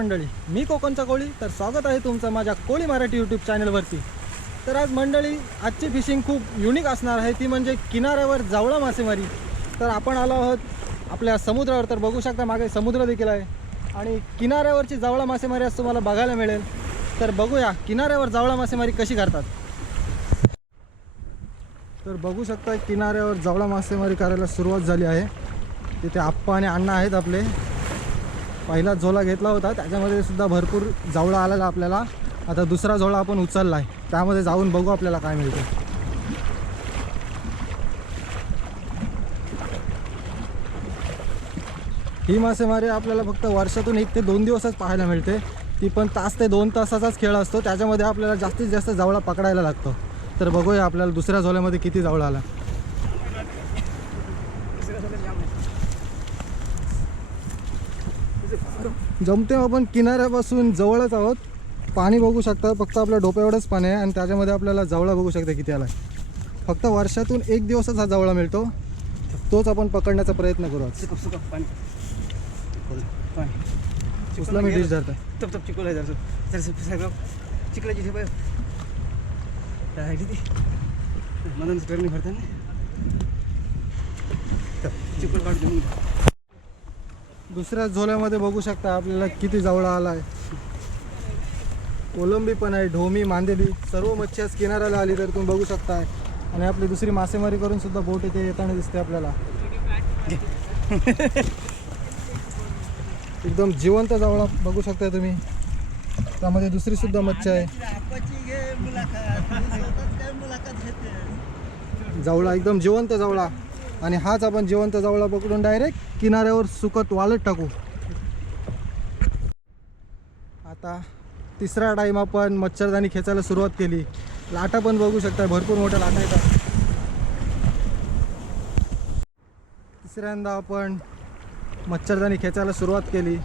मंडळी, मी कोकणचा कोळी. तर स्वागत आहे तुमचं माझ्या कोळी मराठी यूट्यूब चॅनलवरती. तर आज मंडळी, आजची फिशिंग खूप युनिक असणार आहे, ती म्हणजे किनाऱ्यावर जावळा मासेमारी. तर आपण आलो आहोत आपल्या समुद्रावर. तर बघू शकता मागे समुद्र देखील आहे आणि किनाऱ्यावरची जावळा मासेमारी आज तुम्हाला बघायला मिळेल. तर बघूया किनाऱ्यावर जावळा मासेमारी कशी करतात. तर बघू शकता किनाऱ्यावर जावळा मासेमारी करायला सुरुवात झाली आहे. तिथे आप्पा आणि अण्णा आहेत आपले. पहिला झोला घेतला होता, त्याच्यामध्ये सुद्धा भरपूर जावळा आलेला आपल्याला. आता दुसरा झोला आपण उचलला आहे, त्यामध्ये जाऊन बघू आपल्याला काय मिळते. ही मासेमारी आपल्याला फक्त वर्षातून 1 ते 2 दिवसच पाहायला मिळते. ती पण तास ते 2 तासाचाच खेळ असतो, त्याच्यामध्ये आपल्याला जास्तीत जास्त जावळा पकडायला लागतो. तर बघूया आपल्याला दुसऱ्या झोल्यामध्ये किती जावळा आला. जमते आपण किनाऱ्यापासून जवळच आहोत. पाणी बघू शकता, फक्त आपल्या डोक्या एवढंच पाणी आहे आणि त्याच्यामध्ये आपल्याला जावळा बघू शकता किती आला. फक्त वर्षातून 1 दिवसच हा जावळा मिळतो, तोच आपण पकडण्याचा प्रयत्न करू. उचला मी डिश धरता दुसऱ्या झोल्यामध्ये बघू शकता आपल्याला किती जावळा आला आहे. कोलंबी पण आहे, ढोमी, मांदेली, सर्व मच्छी आज किनाऱ्याला आली. तर तुम्ही बघू शकताय. आणि आपली दुसरी मासेमारी करून सुद्धा बोट इथे येताना दिसते आपल्याला. एकदम जिवंत जावळा बघू शकता तुम्ही. त्यामध्ये दुसरी सुद्धा मच्छी आहे. जावळा एकदम जिवंत जावळा. आणि हाच आपण जिवंत जावळा पकडून डायरेक्ट किनाऱ्यावर सुकत वाळत टाकू. आता तिसरा टाईम आपण मच्छरदाणी खेचायला सुरुवात केली. लाटा पण बघू शकता, भरपूर मोठ्या लाटा येतात. तिसऱ्यांदा आपण मच्छरदाणी खेचायला सुरुवात केली.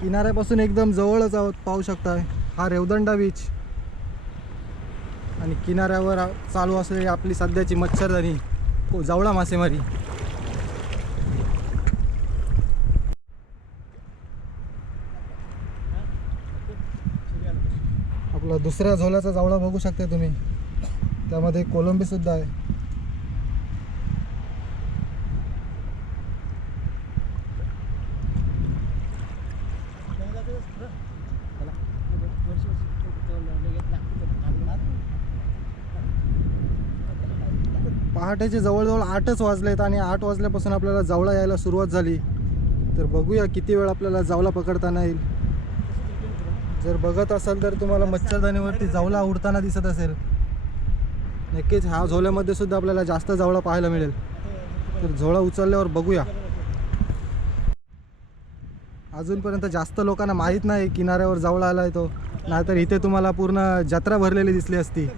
किनाऱ्यापासून एकदम जवळच आहोत, पाहू शकता. हा रेवदंडा बीच आणि किनाऱ्यावर चालू असलेली आपली सध्याची मच्छरदाणी जावळा मासेमारी. आपला दुसऱ्या झोल्याचा जावळा बघू शकता तुम्ही. त्यामध्ये कोलंबी सुद्धा आहे. पहाटेचे जवळजवळ 8च वाजलेत आणि 8 वाजल्यापासून आपल्याला जावळा यायला सुरुवात झाली. तर बघूया किती वेळ आपल्याला जावळा पकडताना येईल. जर बघत असाल तर तुम्हाला मच्छरदाणीवरती जावळा उडताना दिसत असेल. नक्कीच ह्या झोल्यामध्ये सुद्धा आपल्याला जास्त जावळा पाहायला मिळेल. तर झोळा उचलल्यावर बघूया. अजूनपर्यंत जास्त लोकांना माहीत नाही किनाऱ्यावर जावळा आला आहे तो, नाहीतर इथे तुम्हाला पूर्ण जत्रा भरलेली दिसली असती.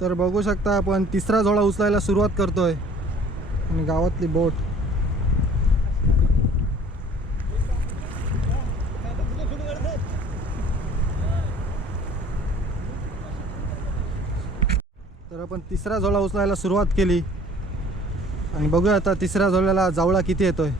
तर बघू शकता आपण तिसरा झोळा उचलायला सुरुवात करतोय. आणि गावातली बोट. तर आपण तिसरा झोळा उचलायला सुरुवात केली आणि बघूया आता तिसऱ्या झोळ्याला जावळा किती येतोय.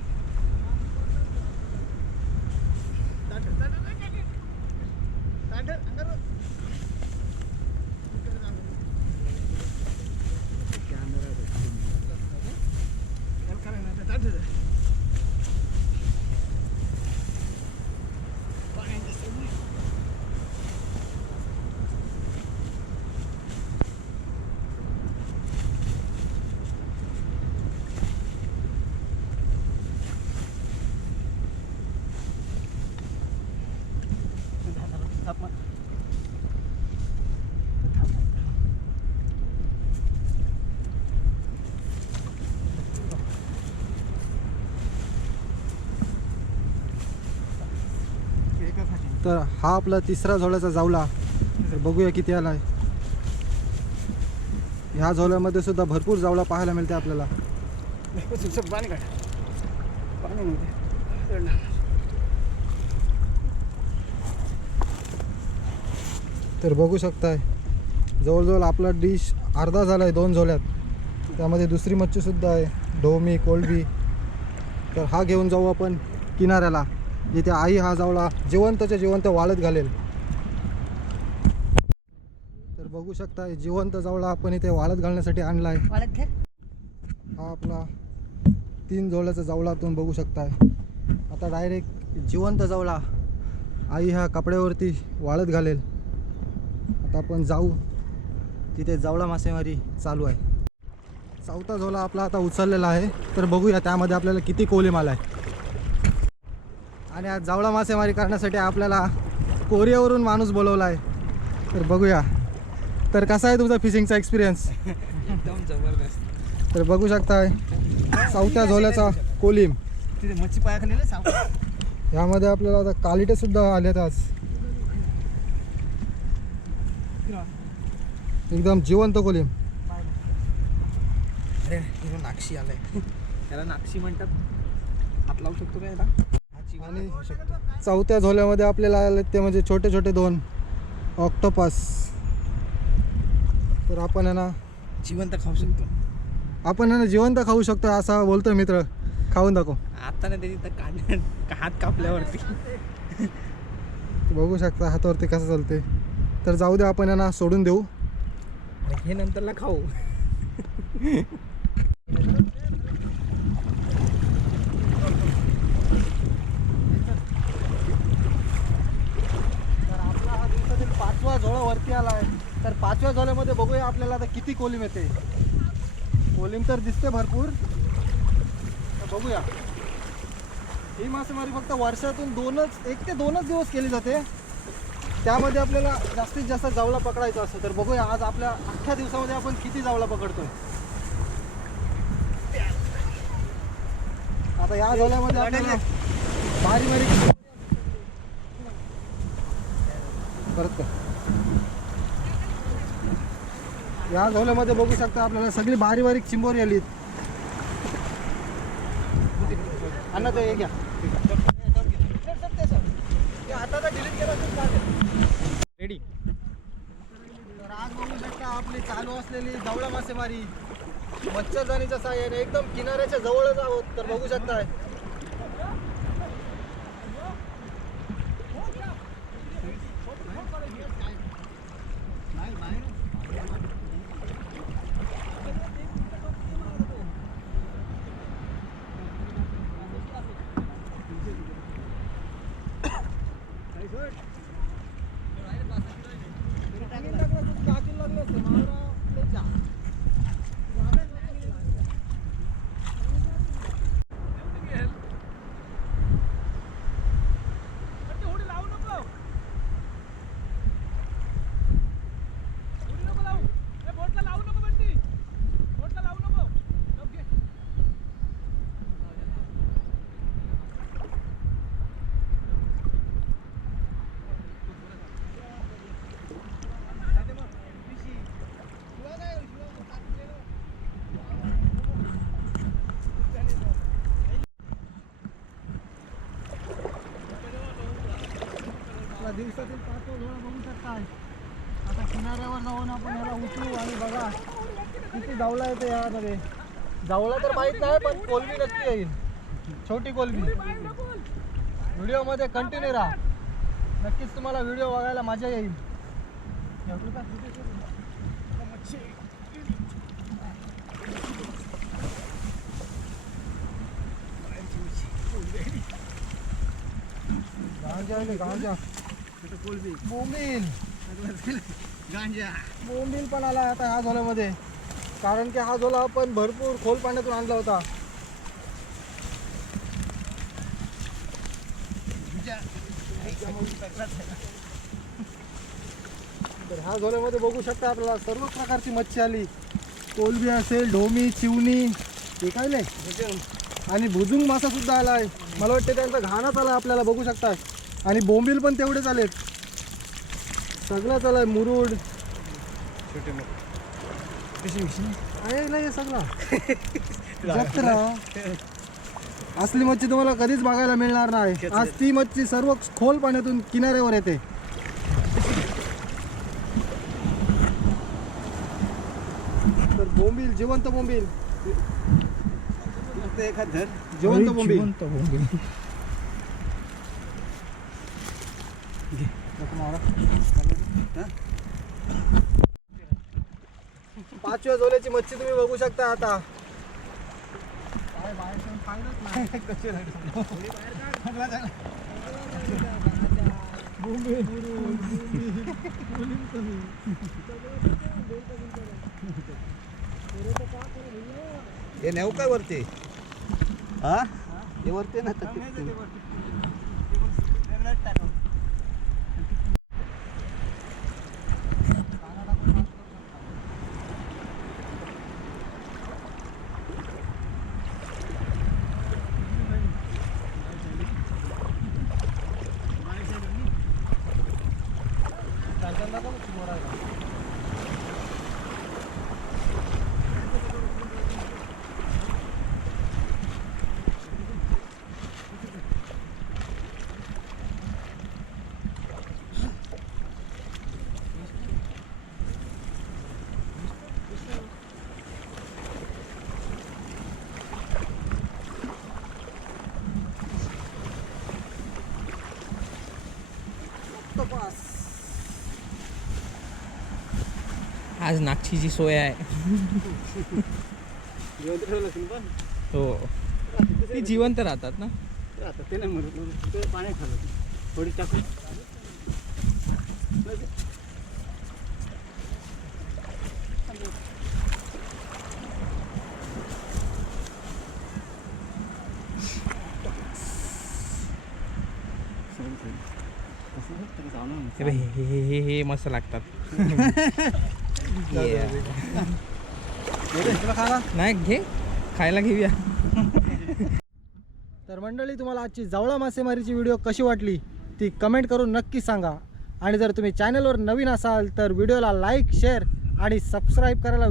तर हा आपला तिसरा झोल्याचा जावला. तर बघूया किती आला आहे. ह्या झोल्यामध्ये सुद्धा भरपूर जावळा पाहायला मिळते आपल्याला. तर बघू शकताय जवळजवळ आपला डिश अर्धा झाला आहे 2 झोल्यात. त्यामध्ये दुसरी मच्छी सुद्धा आहे, ढोमी, कोलबी. तर हा घेऊन जाऊ आपण किनाऱ्याला, जिथे आई हा जावळा जिवंतच्या जिवंत वाळत घालेल. तर बघू शकता जिवंत जावळा आपण इथे वाळत घालण्यासाठी आणला आहे. हा आपला 3 जोड्याचा जावळा तुम्ही बघू शकताय. आता डायरेक्ट जिवंत जावळा आई ह्या कपड्यावरती वाळत घालेल. आता आपण जाऊ तिथे जावळा मासेमारी चालू आहे. 4था झोला आपला आता उचललेला आहे. तर बघूया त्यामध्ये आपल्याला किती कोलिम आला आहे. आणि आज जावळा मासेमारी करण्यासाठी आपल्याला कोरियावरून माणूस बोलवला आहे. तर बघूया तर कसा आहे तुमचा फिशिंगचा एक्सपिरियन्स. एकदम जबरदस्त. तर बघू शकताय 4थ्या झोल्याचा कोलिम. तिथे मच्छी पायाखाली ह्यामध्ये आपल्याला आता कालिटे सुद्धा आलेत आज. एकदम जिवंत कोलिम. अरे हिरो नाक्षी आलाय. त्याला नाक्षी म्हणतात. हात लावू शकतो का याला. आणि 4थ्या झोल्यामध्ये आपल्याला आले ते म्हणजे छोटे छोटे 2 ऑक्टोपस. तर आपण यांना जिवंत खाऊ शकतो. आपण यांना जिवंत खाऊ शकतो असा बोलतोय मित्र. खाऊन दाखव. आता ना त्याची तर हात कापल्यावरती बघू शकता हातावरती कसं चालते. तर जाऊ दे आपण यांना सोडून देऊ. हे नंतरला खाऊ. तर आपला हा दिवसातील 5वा झोळा वरती आला आहे. तर 5व्या झोळ्यामध्ये बघूया आपल्याला आता किती कोलिम येते. कोलिम तर दिसते भरपूर. तर बघूया. ही मासेमारी फक्त वर्षातून 1 ते 2च दिवस केली जाते. त्यामध्ये आपल्याला जास्तीत जास्त जावळा पकडायचा असतो. तर बघूया आज आपल्या अख्ख्या दिवसामध्ये आपण किती जावळा पकडतोय. आता या झोल्यामध्ये आपल्याला बारी बारीक परत या झोल्यामध्ये बघू शकता आपल्याला सगळी बारीक बारीक चिंबोरी आली. अन्न ते घ्या. रेडी. तर आज बघू शकता आपली चालू असलेली जावळा मासेमारी मच्छरदाणीच्या साहाय्याने एकदम किनाऱ्याच्या जवळच आहोत. तर बघू शकताय दिवसातील 5 झोळा बघू शकताय. आता किनाऱ्यावर जाऊन आपण याला उचलू आणि बघा किती जावळा येते यामध्ये. जावळा तर माहीत नाही पण कोलबी नक्की येईल. छोटी कोलबी. व्हिडिओमध्ये कंटिन्यू राहा. नक्कीच तुम्हाला व्हिडिओ बघायला मजा येईल. गांजा बोंबील बोंबील पण आला आता ह्या झोल्यामध्ये. कारण की हा झोला आपण भरपूर खोल पाण्यातून आणला होता. तर ह्या झोल्यामध्ये बघू शकता आपल्याला सर्व प्रकारची मच्छी आली. कोलबी असेल, ढोमी, चिवणी, हे काय नाही, आणि भुजुंग मासा सुद्धा आला आहे. मला वाटतं त्यांचा घाणाच आला आपल्याला बघू शकता. आणि बोंबील पण तेवढेच आलेत. सगळंच आलाय. मुरुड आहे ना हे सगळं. जत्रा असली मच्छी तुम्हाला कधीच बघायला मिळणार नाही. आज ती मच्छी सर्व खोल पाण्यातून किनाऱ्यावर येते. तर बोंबील, जिवंत बोंबील. फक्त एखाद धर. जिवंत बोंबील. जिवंत बोंबील. हा? 5व्या जोल्याची मच्छी तुम्ही बघू शकता आता. हे नेऊ काय वरती? हा हे वरती ना आज नागशीची सोय आहे. जिवंत ठेवलं असेल पण हो ती जिवंत राहतात ना. आता ते नाही मरत ते पाणी खाल्लं थोडी टाकून हे बघ, हे मस्त लागतात. तुला खाला. नाही घे खायला घेऊया. तर मंडळी, तुम्हाला आजची जावळा मासेमारीची व्हिडिओ कशी वाटली ती कमेंट करून नक्की सांगा. आणि जर तुम्ही चॅनलवर नवीन असाल तर व्हिडिओला लाईक, शेअर आणि सबस्क्राईब करायला